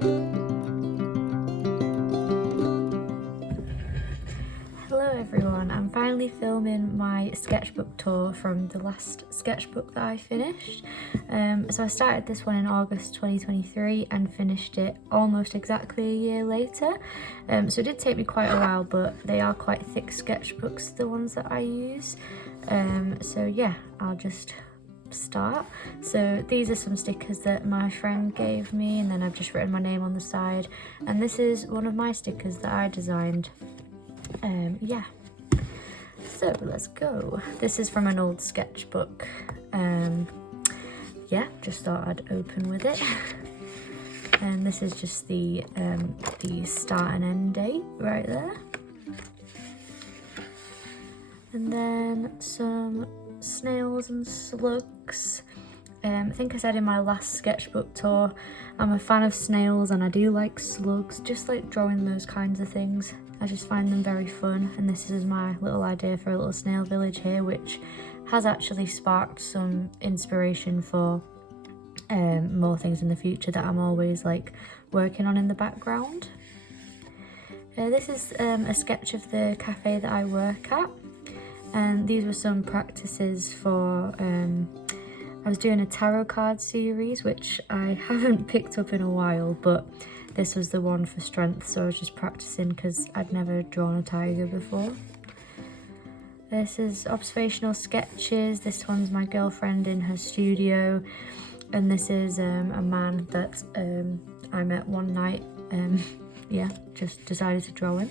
Hello everyone, I'm finally filming my sketchbook tour from the last sketchbook that I finished. So I started this one in August 2023 and finished it almost exactly a year later. So it did take me quite a while, but they are quite thick sketchbooks, the ones that I use. So yeah, I'll just start. So these are some stickers that my friend gave me, and then I've just written my name on the side, and this is one of my stickers that I designed. Yeah, so let's go. This is from an old sketchbook. Yeah, just thought I'd open with it. And this is just the start and end date right there. And then some snails and slugs. I think I said in my last sketchbook tour, I'm a fan of snails and I do like slugs, just like drawing those kinds of things. I just find them very fun, and this is my little idea for a little snail village here, which has actually sparked some inspiration for more things in the future that I'm always like working on in the background. This is a sketch of the cafe that I work at, and these were some practices for I was doing a tarot card series, which I haven't picked up in a while, but this was the one for strength, so I was just practicing because I'd never drawn a tiger before. This is observational sketches. This one's my girlfriend in her studio, and this is a man that I met one night. Yeah, just decided to draw him.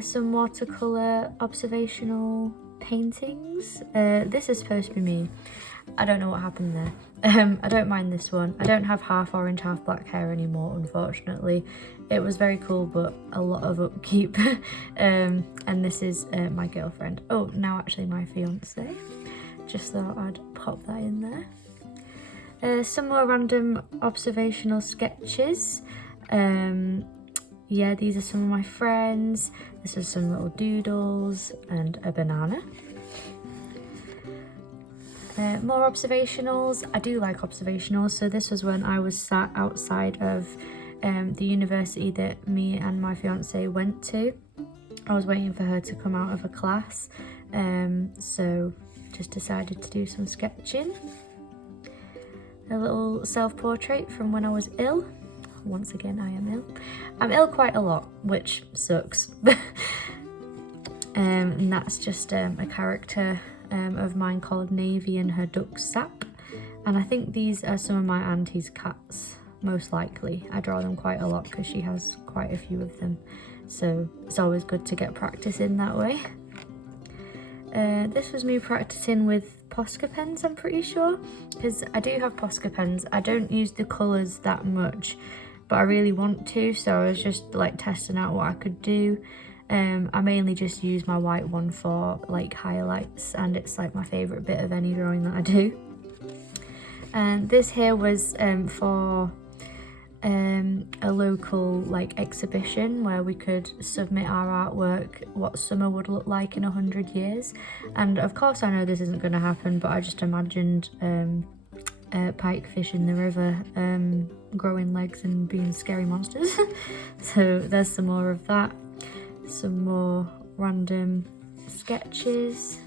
Some watercolour observational paintings. This is supposed to be me. I don't know what happened there. I don't mind this one. I don't have half orange, half black hair anymore, unfortunately. It was very cool, but a lot of upkeep. And this is my girlfriend. Oh, now actually my fiance. Just thought I'd pop that in there. Some more random observational sketches. Yeah, these are some of my friends. This is some little doodles and a banana. More observationals. I do like observationals. So this was when I was sat outside of the university that me and my fiance went to. I was waiting for her to come out of a class, so just decided to do some sketching. A little self-portrait from when I was ill. Once again, I am ill. I'm ill quite a lot, which sucks. And that's just a character of mine called Navy and her duck Sap. And I think these are some of my auntie's cats, most likely. I draw them quite a lot because she has quite a few of them. So it's always good to get practice in that way. This was me practicing with Posca pens, I'm pretty sure, because I do have Posca pens. I don't use the colours that much, but I really want to, so I was just like testing out what I could do. I mainly just use my white one for like highlights, and it's like my favourite bit of any drawing that I do. And this here was for a local like exhibition where we could submit our artwork, what summer would look like in 100 years. And of course I know this isn't going to happen, but I just imagined pikefish in the river growing legs and being scary monsters. So there's some more of that. Some more random sketches.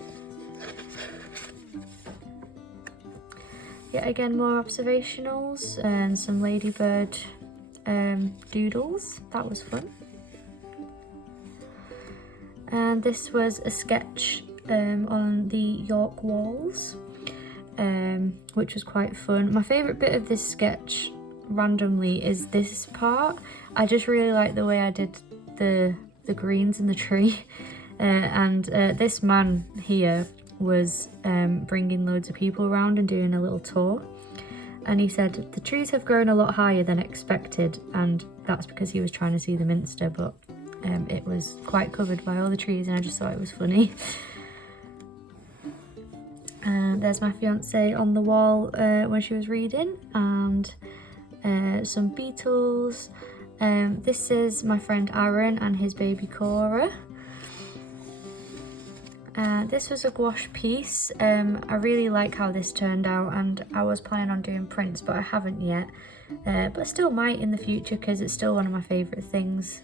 Yet again, more observationals and some ladybird doodles. That was fun. And this was a sketch on the York walls, which was quite fun. My favourite bit of this sketch randomly is this part. I just really like the way I did the greens in the tree. And this man here was bringing loads of people around and doing a little tour, and he said the trees have grown a lot higher than expected, and that's because he was trying to see the minster, but it was quite covered by all the trees, and I just thought it was funny. And there's my fiance on the wall when she was reading, and some beetles. This is my friend Aaron and his baby Cora. This was a gouache piece. I really like how this turned out, and I was planning on doing prints, but I haven't yet. But I still might in the future because it's still one of my favourite things.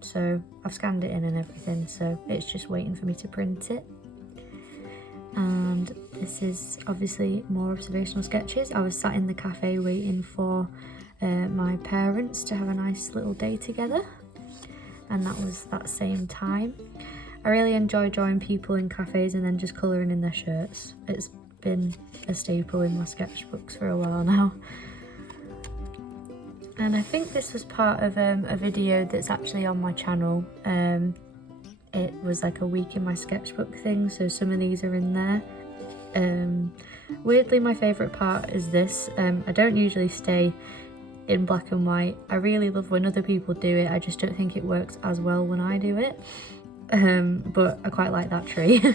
So I've scanned it in and everything, so it's just waiting for me to print it. And this is obviously more observational sketches. I was sat in the cafe waiting for my parents to have a nice little day together, and that was that same time. I really enjoy drawing people in cafes and then just colouring in their shirts. It's been a staple in my sketchbooks for a while now. And I think this was part of a video that's actually on my channel. It was like a week in my sketchbook thing, so some of these are in there. Weirdly, my favourite part is this. I don't usually stay in black and white. I really love when other people do it, I just don't think it works as well when I do it. But I quite like that tree.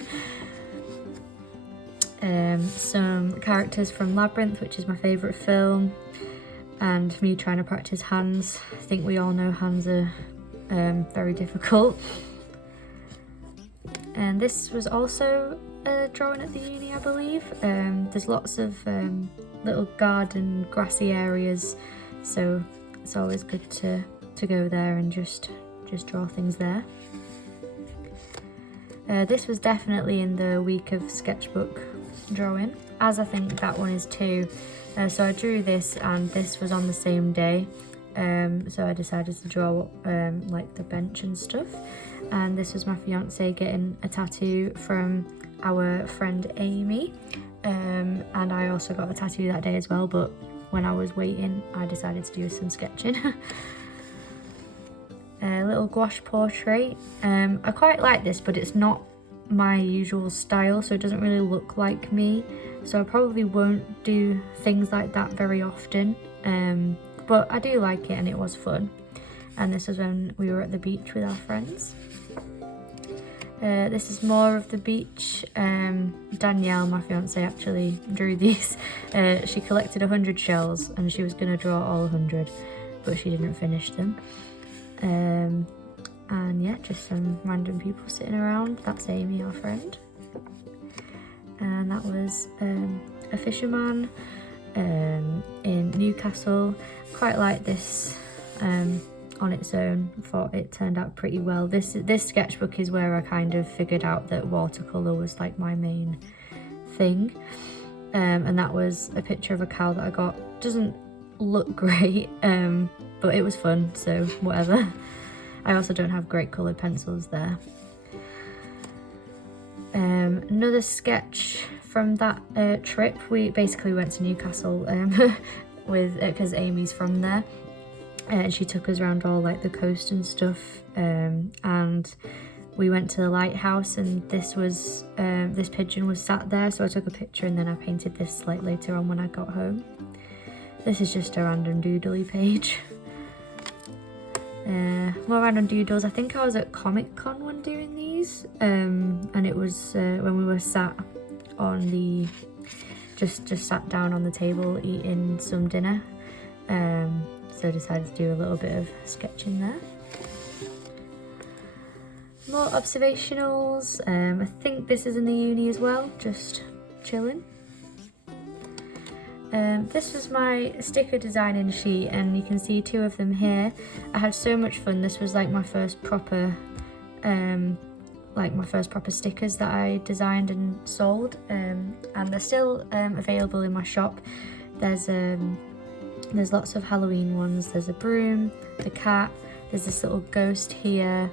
Some characters from Labyrinth, which is my favourite film, and me trying to practice hands. I think we all know hands are very difficult. And this was also a drawing at the uni, I believe. There's lots of little garden grassy areas, so it's always good to go there and just draw things there. This was definitely in the week of sketchbook drawing, as I think that one is too. So I drew this, and this was on the same day. So I decided to draw like the bench and stuff. And this was my fiance getting a tattoo from our friend Amy. And I also got a tattoo that day as well, but when I was waiting, I decided to do some sketching. A little gouache portrait. I quite like this, but it's not my usual style, so it doesn't really look like me. So I probably won't do things like that very often. But I do like it, and it was fun. And this was when we were at the beach with our friends. This is more of the beach. Danielle, my fiance, actually drew these. She collected 100 shells, and she was going to draw all 100, but she didn't finish them. And yeah, just some random people sitting around. That's Amy, our friend. And that was a fisherman in Newcastle. Quite like this on its own. Thought it turned out pretty well. This sketchbook is where I kind of figured out that watercolour was like my main thing. And that was a picture of a cow that I got. Doesn't look great, but it was fun, so whatever. I also don't have great coloured pencils there. Another sketch from that trip. We basically went to Newcastle because Amy's from there, and she took us around all like the coast and stuff, and we went to the lighthouse, and this pigeon was sat there, so I took a picture, and then I painted this like later on when I got home. This is just a random doodly page. More random doodles. I think I was at Comic Con when doing these, and it was when we were sat on the just sat down on the table eating some dinner, so I decided to do a little bit of sketching there. More observationals. I think this is in the uni as well, just chilling. This was my sticker designing sheet, and you can see two of them here. I had so much fun. This was like my first proper stickers that I designed and sold, and they're still available in my shop. There's lots of Halloween ones. There's a broom, the cat, there's this little ghost here,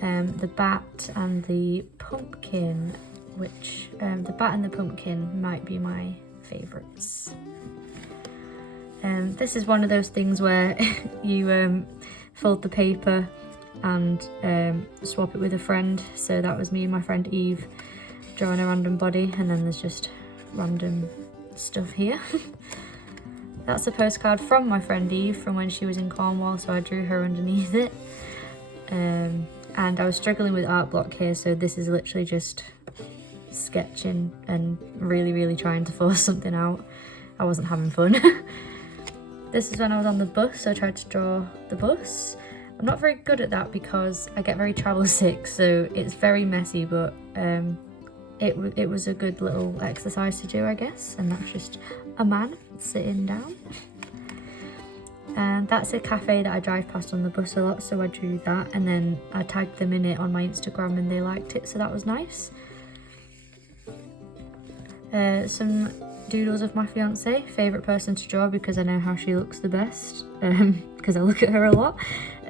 the bat and the pumpkin, which the bat and the pumpkin might be my favourites. This is one of those things where you fold the paper and swap it with a friend. So that was me and my friend Eve drawing a random body, and then there's just random stuff here. That's a postcard from my friend Eve from when she was in Cornwall, so I drew her underneath it. And I was struggling with art block here, so this is literally just sketching and really trying to force something out. I wasn't having fun. This is when I was on the bus, so I tried to draw the bus. I'm not very good at that because I get very travel sick, so it's very messy, but it was a good little exercise to do, I guess. And that's just a man sitting down. And that's a cafe that I drive past on the bus a lot, so I drew that, and then I tagged them in it on my Instagram and they liked it, so that was nice. Some doodles of my fiance, favourite person to draw because I know how she looks the best, because I look at her a lot.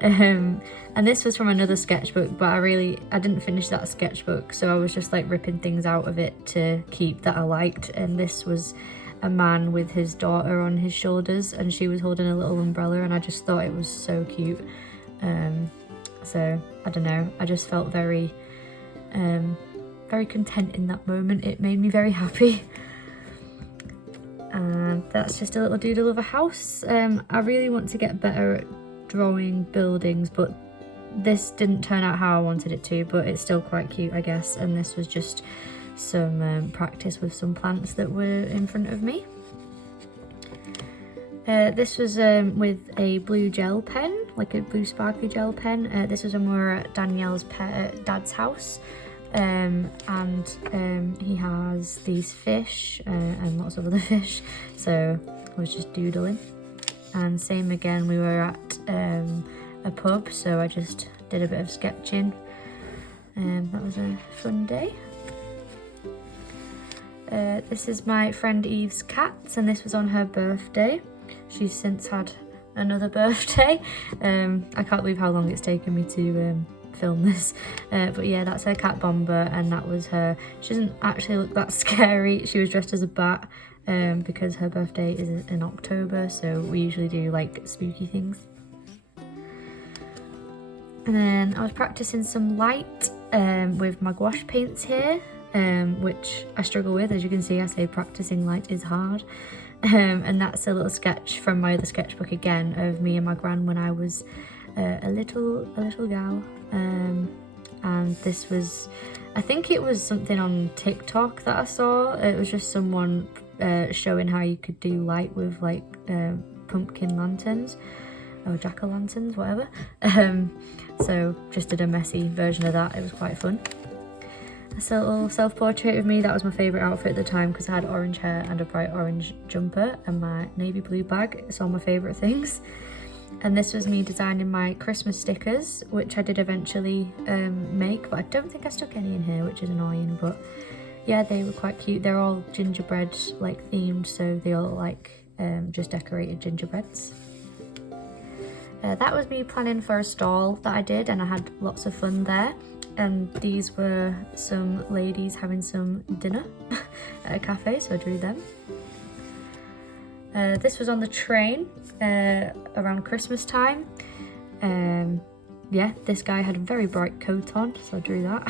And this was from another sketchbook, but I didn't finish that sketchbook, so I was just like ripping things out of it to keep that I liked. And this was a man with his daughter on his shoulders, and she was holding a little umbrella, and I just thought it was so cute. So I don't know, I just felt very content in that moment. It made me very happy. And that's just a little doodle of a house. I really want to get better at drawing buildings, but this didn't turn out how I wanted it to, but it's still quite cute, I guess. And this was just some practice with some plants that were in front of me. This was with a blue gel pen, like a blue sparkly gel pen. This was when we were at Danielle's dad's house, and he has these fish and lots of other fish, so I was just doodling. And same again, we were at a pub, so I just did a bit of sketching. That was a fun day. This is my friend Eve's cat, and this was on her birthday. She's since had another birthday. I can't believe how long it's taken me to film this. But yeah, that's her cat Bomber, and that was her. She doesn't actually look that scary. She was dressed as a bat because her birthday is in October, so we usually do like spooky things. And then I was practicing some light with my gouache paints here. Which I struggle with. As you can see, I say practicing light is hard. And that's a little sketch from my other sketchbook again of me and my gran when I was a little gal. And this was, I think it was something on TikTok that I saw. It was just someone showing how you could do light with like pumpkin lanterns or jack-o'-lanterns, whatever. So just did a messy version of that. It was quite fun. A little self-portrait of me. That was my favourite outfit at the time because I had orange hair and a bright orange jumper and my navy blue bag. It's all my favourite things. And this was me designing my Christmas stickers, which I did eventually make, but I don't think I stuck any in here, which is annoying. But yeah, they were quite cute. They're all gingerbread like themed, so they all look like just decorated gingerbreads. That was me planning for a stall that I did, and I had lots of fun there. And these were some ladies having some dinner at a cafe, so I drew them. This was on the train around Christmas time. Yeah, this guy had a very bright coat on, so I drew that.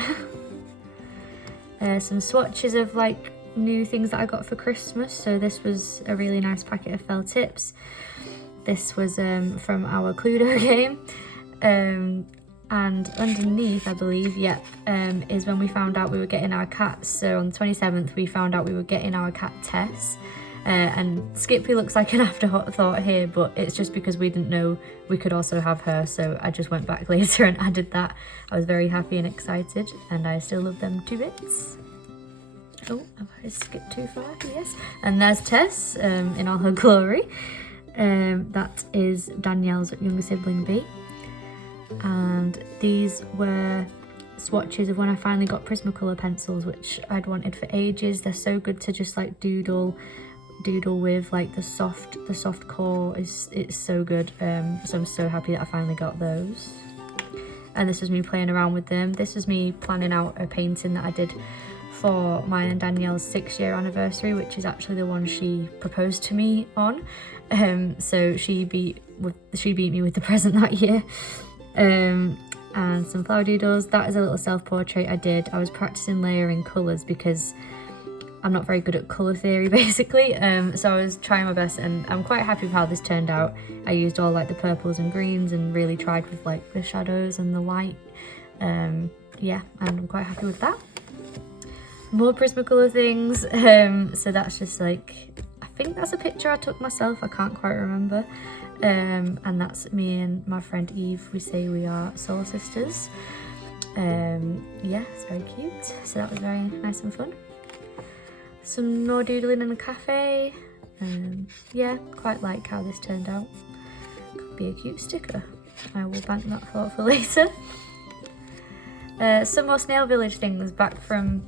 Some swatches of like new things that I got for Christmas. So this was a really nice packet of felt tips. This was from our Cluedo game. And underneath, I believe, is when we found out we were getting our cats. So on the 27th, we found out we were getting our cat Tess. And Skippy looks like an afterthought here, but it's just because we didn't know we could also have her. So I just went back later and added that. I was very happy and excited, and I still love them to bits. Oh, have I skipped too far? Yes. And there's Tess in all her glory. That is Danielle's younger sibling B. And these were swatches of when I finally got Prismacolor pencils, which I'd wanted for ages. They're so good to just like doodle with, like the soft core it's so good. So I'm so happy that I finally got those. And this was me playing around with them. This was me planning out a painting that I did for mine and Danielle's 6-year anniversary, which is actually the one she proposed to me on. So she beat me with the present that year. And some flower doodles. That is a little self-portrait I did. I was practicing layering colours because I'm not very good at colour theory basically, so I was trying my best, and I'm quite happy with how this turned out. I used all like the purples and greens and really tried with like the shadows and the light. Yeah, and I'm quite happy with that. More Prismacolor things. So that's just like, I think that's a picture I took myself, I can't quite remember. And that's me and my friend Eve. We say we are soul sisters. Yeah, it's very cute. So that was very nice and fun. Some more doodling in the cafe. Yeah, quite like how this turned out. Could be a cute sticker. I will bank that thought for later. Some more Snail Village things back from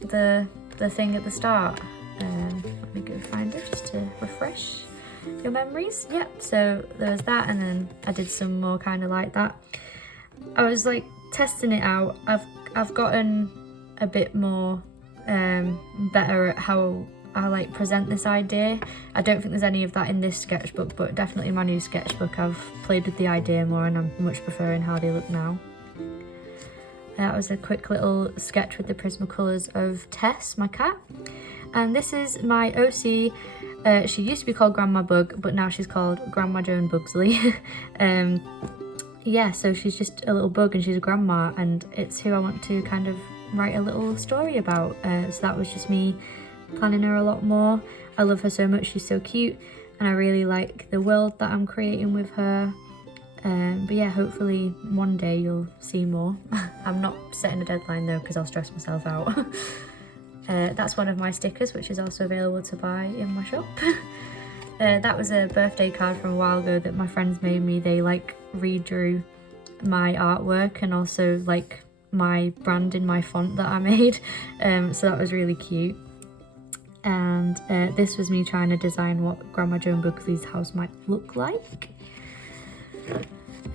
the thing at the start. Let me go find it just to refresh your memories. Yep, so there was that, and then I did some more kind of like that. I was like testing it out. I've gotten a bit more better at how I like present this idea. I don't think there's any of that in this sketchbook, but definitely in my new sketchbook I've played with the idea more and I'm much preferring how they look now. That was a quick little sketch with the Prismacolors of Tess, my cat. And this is my OC. She used to be called Grandma Bug, but now she's called Grandma Joan Bugsley. Yeah, so she's just a little bug and she's a grandma, and it's who I want to kind of write a little story about. So that was just me planning her a lot more. I love her so much, she's so cute, and I really like the world that I'm creating with her. But yeah, hopefully one day you'll see more. I'm not setting a deadline though because I'll stress myself out. That's one of my stickers, which is also available to buy in my shop. That was a birthday card from a while ago that my friends made me. They like redrew my artwork and also like my brand in my font that I made. So that was really cute. And this was me trying to design what Grandma Joan Bugsley's house might look like.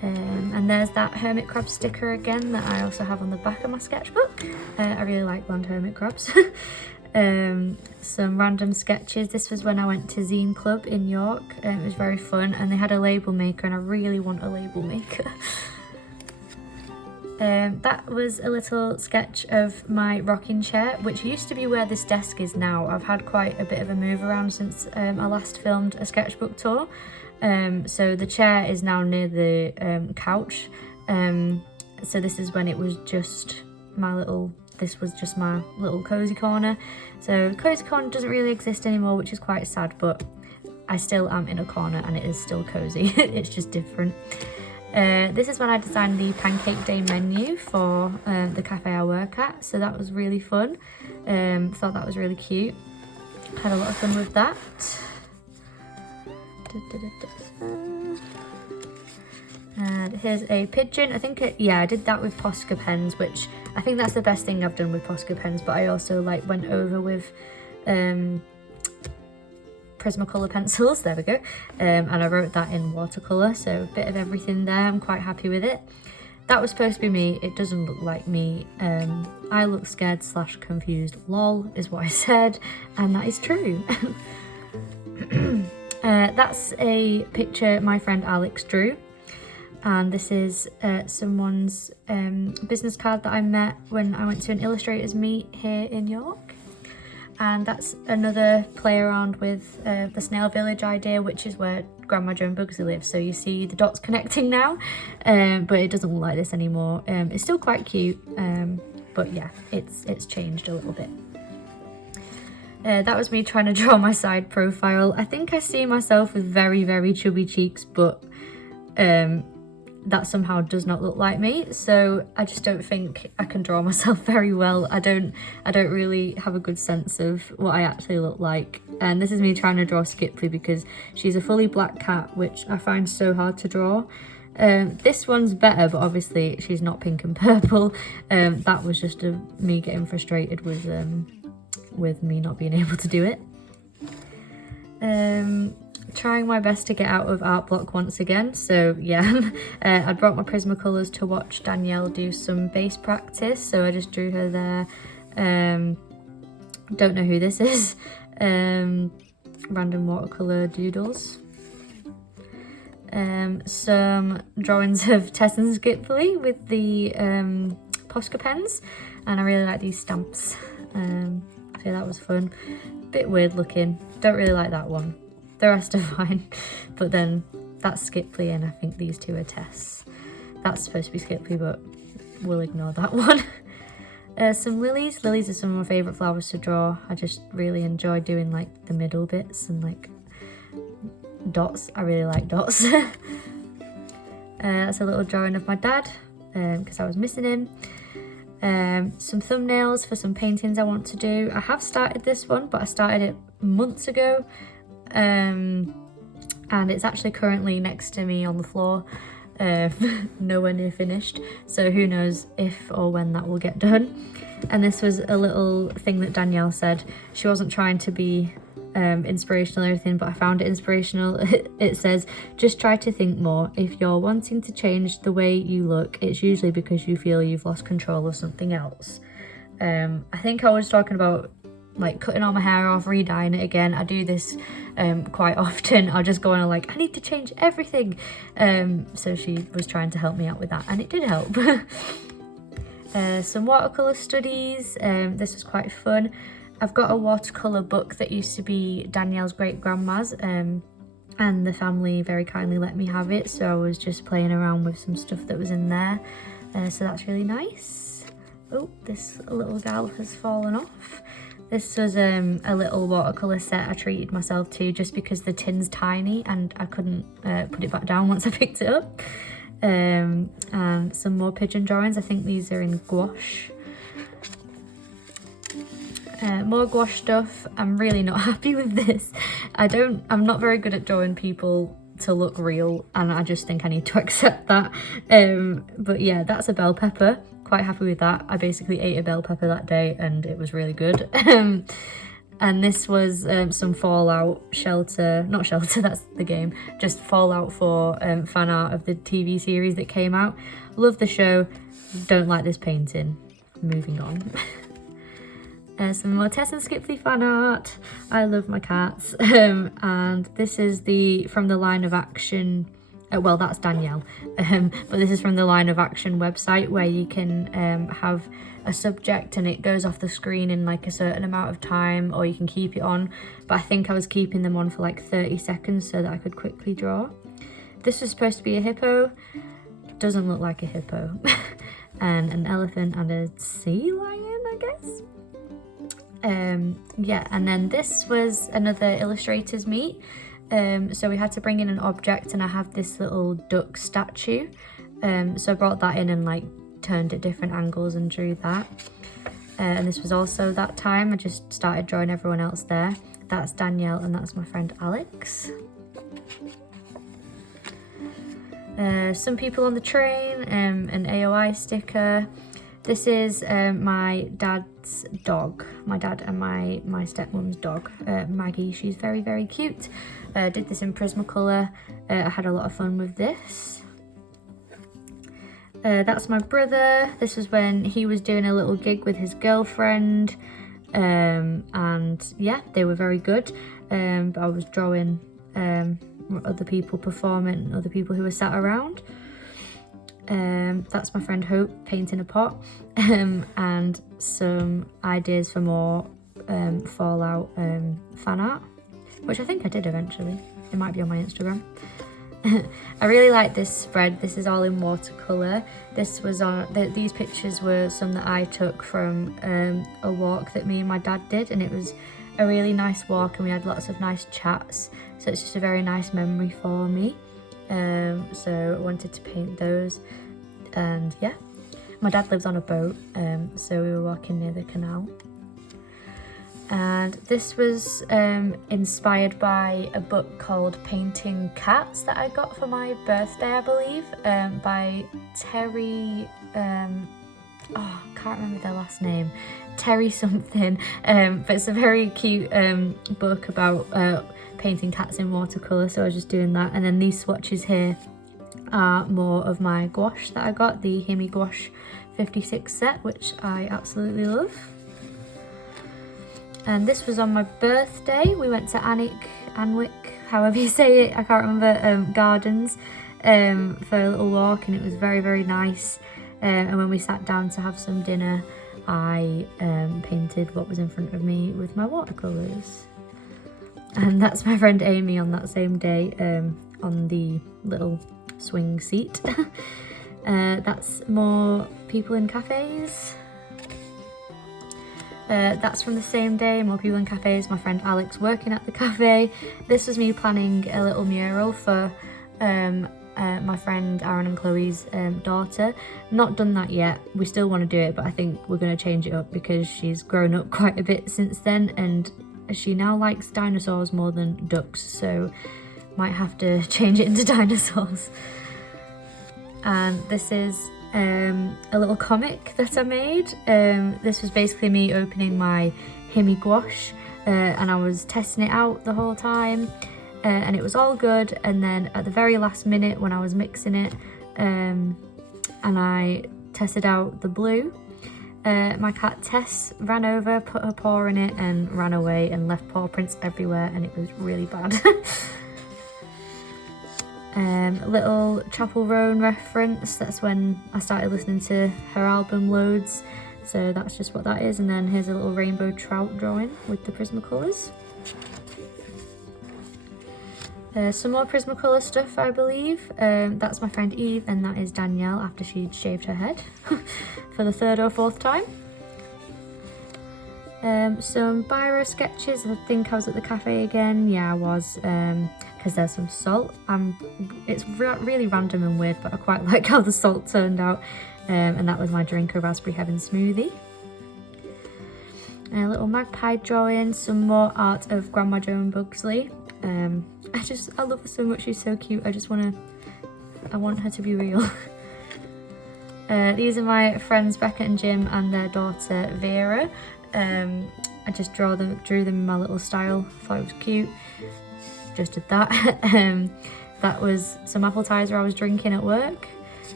And there's that hermit crab sticker again that I also have on the back of my sketchbook. I really like land hermit crabs. Some random sketches. This was when I went to Zine Club in York. It was very fun, and they had a label maker and I really want a label maker. That was a little sketch of my rocking chair, which used to be where this desk is now. I've had quite a bit of a move around since I last filmed a sketchbook tour. So the chair is now near the couch. So this is when it was just my little cozy corner. So cozy corner doesn't really exist anymore, which is quite sad, but I still am in a corner and it is still cozy. It's just different. This is when I designed the Pancake Day menu for the cafe I work at, so that was really fun. Thought that was really cute. Had a lot of fun with that. And here's a pigeon. I think I did that with Posca pens, which I think that's the best thing I've done with Posca pens, but I also like went over with Prismacolor pencils, there we go, and I wrote that in watercolour, so a bit of everything there. I'm quite happy with it. That was supposed to be me. It doesn't look like me. I look scared / confused, lol is what I said, and that is true. That's a picture my friend Alex drew, and this is someone's business card that I met when I went to an illustrators meet here in York. And that's another play around with the Snail Village idea, which is where Grandma Joan Bugsley lives. So you see the dots connecting now, but it doesn't look like this anymore. It's still quite cute, but yeah, it's changed a little bit. That was me trying to draw my side profile. I think I see myself with very, very chubby cheeks, but that somehow does not look like me, so I just don't think I can draw myself very well. I don't really have a good sense of what I actually look like. And this is me trying to draw Skipley because she's a fully black cat, which I find so hard to draw. This one's better, but obviously she's not pink and purple. That was just me getting frustrated with me not being able to do it. Trying my best to get out of art block once again, so yeah. I brought my Prismacolors to watch Danielle do some base practice, so I just drew her there. Don't know who this is. Random watercolour doodles. Some drawings of Tess and Skipley with the Posca pens, and I really like these stamps, so that was fun. Bit weird looking, don't really like that one. The rest are fine, but then that's Skipley and I think these two are Tess. That's supposed to be Skipley, but we'll ignore that one. Some lilies. Lilies are some of my favourite flowers to draw. I just really enjoy doing like the middle bits and like dots. I really like dots. That's a little drawing of my dad. because I was missing him. Some thumbnails for some paintings I want to do. I have started this one, but I started it months ago, and it's actually currently next to me on the floor, nowhere near finished, so who knows if or when that will get done. And this was a little thing that Danielle said. She wasn't trying to be inspirational or anything, but I found it inspirational. It says, just try to think more. If you're wanting to change the way you look, it's usually because you feel you've lost control of something else. I think I was talking about like cutting all my hair off, re-dyeing it again. I do this quite often. I'll just go on and like, I need to change everything. So she was trying to help me out with that, and it did help. Some watercolour studies. This was quite fun. I've got a watercolour book that used to be Danielle's great-grandma's, and the family very kindly let me have it, so I was just playing around with some stuff that was in there, so that's really nice. Oh, this little gal has fallen off. This was a little watercolour set I treated myself to just because the tin's tiny and I couldn't put it back down once I picked it up. And some more pigeon drawings. I think these are in gouache. More gouache stuff. I'm really not happy with this. I'm not very good at drawing people to look real, and I just think I need to accept that. But yeah, that's a bell pepper. Quite happy with that. I basically ate a bell pepper that day and it was really good. And this was some Fallout Shelter, not Shelter, that's the game, just Fallout 4 fan art of the TV series that came out. Love the show, don't like this painting. Moving on. Some more Tess and Skipfly fan art. I love my cats. And this is from the Line of Action, well, that's Danielle, but this is from the Line of Action website, where you can have a subject and it goes off the screen in like a certain amount of time, or you can keep it on, but I think I was keeping them on for like 30 seconds so that I could quickly draw. This was supposed to be a hippo. Doesn't look like a hippo. And an elephant and a sea lion, I guess. Yeah, and then this was another illustrators meet. So we had to bring in an object, and I have this little duck statue. So I brought that in and like turned at different angles and drew that. And this was also that time. I just started drawing everyone else there. That's Danielle and that's my friend Alex. Some people on the train, an AOI sticker. This is my dad's dog. My dad and my stepmom's dog, Maggie. She's very, very cute. Did this in Prismacolor. I had a lot of fun with this. That's my brother. This was when he was doing a little gig with his girlfriend. And yeah, they were very good. But I was drawing other people performing, other people who were sat around. That's my friend Hope painting a pot, and some ideas for more Fallout fan art, which I think I did eventually. It might be on my Instagram. I really like this spread. This is all in watercolour. This was on these pictures were some that I took from a walk that me and my dad did, and it was a really nice walk and we had lots of nice chats, so it's just a very nice memory for me. So I wanted to paint those, and yeah, my dad lives on a boat, so we were walking near the canal. And this was inspired by a book called Painting Cats that I got for my birthday, I believe, by Terry, I can't remember their last name, Terry something, but it's a very cute book about painting cats in watercolour, so I was just doing that. And then these swatches here are more of my gouache that I got, the Himi Gouache 56 set, which I absolutely love. And this was on my birthday. We went to Anwick, however you say it, I can't remember, Gardens, for a little walk, and it was very, very nice. And when we sat down to have some dinner, I painted what was in front of me with my watercolours. And that's my friend Amy on that same day, on the little swing seat. That's more people in cafes. That's from the same day, more people in cafes, my friend Alex working at the cafe. This was me planning a little mural for a my friend Aaron and Chloe's daughter. Not done that yet. We still want to do it, but I think we're going to change it up because she's grown up quite a bit since then, and she now likes dinosaurs more than ducks, so might have to change it into dinosaurs. And this is a little comic that I made. This was basically me opening my Himi gouache, and I was testing it out the whole time, and it was all good, and then at the very last minute when I was mixing it and I tested out the blue, my cat Tess ran over, put her paw in it and ran away and left paw prints everywhere, and it was really bad. Little Chapel Roan reference, that's when I started listening to her album loads, so that's just what that is. And then here's a little rainbow trout drawing with the Prismacolors. Some more Prismacolor stuff, I believe. That's my friend Eve, and that is Danielle after she'd shaved her head for the 3rd or 4th time. Some biro sketches. I think I was at the cafe again. Yeah, I was, because there's some salt. It's really random and weird, but I quite like how the salt turned out. And that was my drink, a raspberry heaven smoothie. A little magpie drawing, some more art of Grandma Joan Bugsley. I love her so much, she's so cute. I want her to be real. These are my friends Becca and Jim and their daughter Vera. I just drew them in my little style, thought it was cute. Just did that. That was some apple cider I was drinking at work.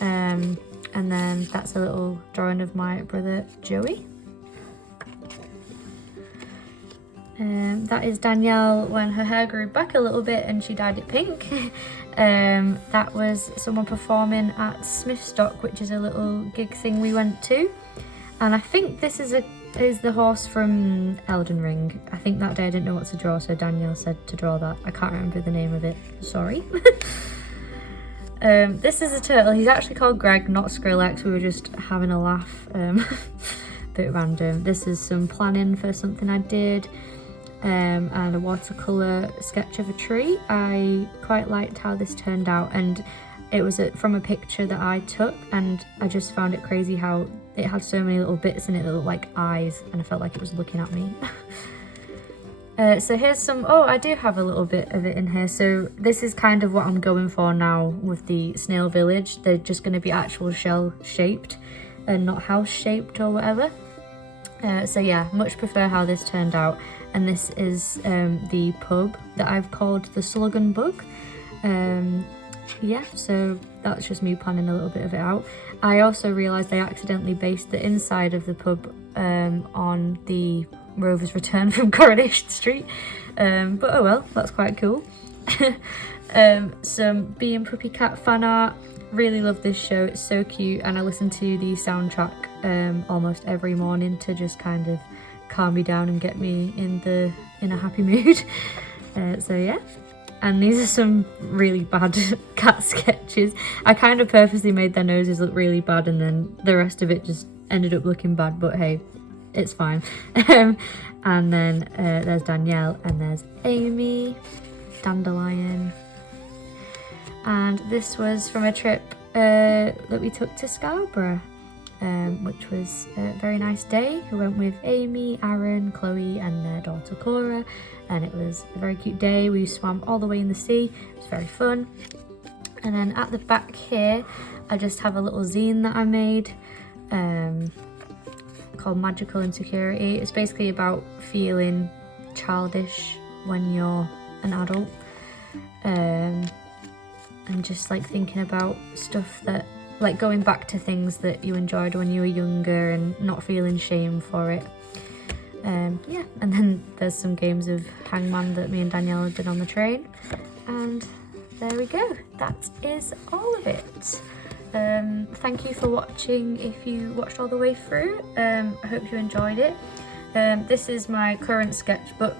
And then that's a little drawing of my brother Joey. That is Danielle when her hair grew back a little bit and she dyed it pink. That was someone performing at Smithstock, which is a little gig thing we went to. And I think this is the horse from Elden Ring. I think that day I didn't know what to draw, so Danielle said to draw that. I can't remember the name of it, sorry. This is a turtle. He's actually called Greg, not Skrillex. We were just having a laugh. Bit random. This is some planning for something I did, and a watercolour sketch of a tree. I quite liked how this turned out, and it was from a picture that I took, and I just found it crazy how it had so many little bits in it that looked like eyes, and I felt like it was looking at me. So here's some, I do have a little bit of it in here. So this is kind of what I'm going for now with the snail village. They're just going to be actual shell shaped and not house shaped or whatever. So yeah, much prefer how this turned out. And this is the pub that I've called the Slug and Bug. Yeah, so that's just me planning a little bit of it out. I also realised I accidentally based the inside of the pub on the Rover's Return from Coronation Street, but oh well, that's quite cool. Some Bee and Puppy Cat fan art. Really love this show, it's so cute, and I listen to the soundtrack almost every morning to just kind of calm me down and get me in a happy mood. So yeah. And these are some really bad cat sketches. I kind of purposely made their noses look really bad, and then the rest of it just ended up looking bad, but hey, it's fine. And then there's Danielle, and there's Amy, Dandelion. And this was from a trip that we took to Scarborough, which was a very nice day. We went with Amy, Aaron, Chloe and their daughter Cora, and it was a very cute day. We swam all the way in the sea, it was very fun. And then at the back here I just have a little zine that I made called Magical Insecurity. It's basically about feeling childish when you're an adult, and just like thinking about stuff that, like going back to things that you enjoyed when you were younger and not feeling shame for it. Yeah, and then there's some games of Hangman that me and Danielle did on the train, and there we go, that is all of it. Thank you for watching if you watched all the way through. I hope you enjoyed it. This is my current sketchbook.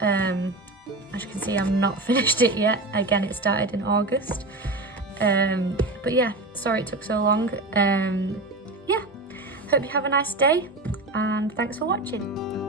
As you can see, I'm not finished it yet. Again, it started in August. But yeah, sorry it took so long. Yeah, hope you have a nice day, and thanks for watching.